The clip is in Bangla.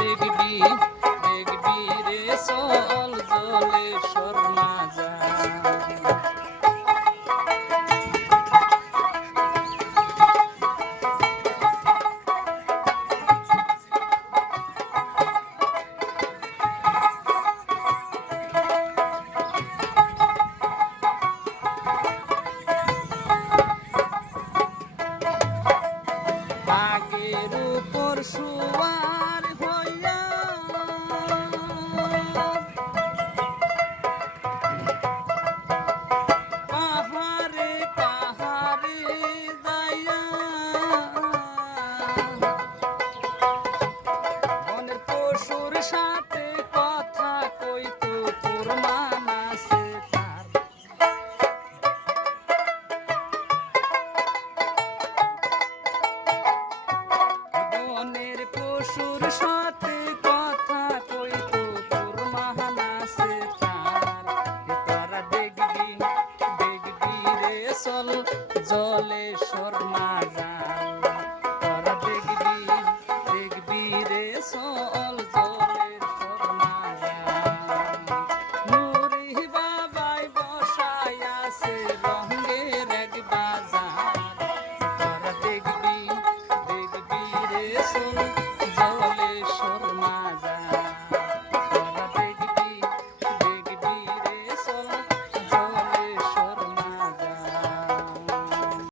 দেখবি দেখবি রে চল জলেশ্বর মাজার। বাগের উপর সুয়ার হইয়া পাহাড়ে পাহাড়ে যাইয়া বনের পশুর সাথে কথা কইতো তোর মানাসে তার। বনের পশুর সাথে কথা কইতো তোর মানাসে তার। তারা দেখবি দেখবি রে চল জলেশ্বর মাজার।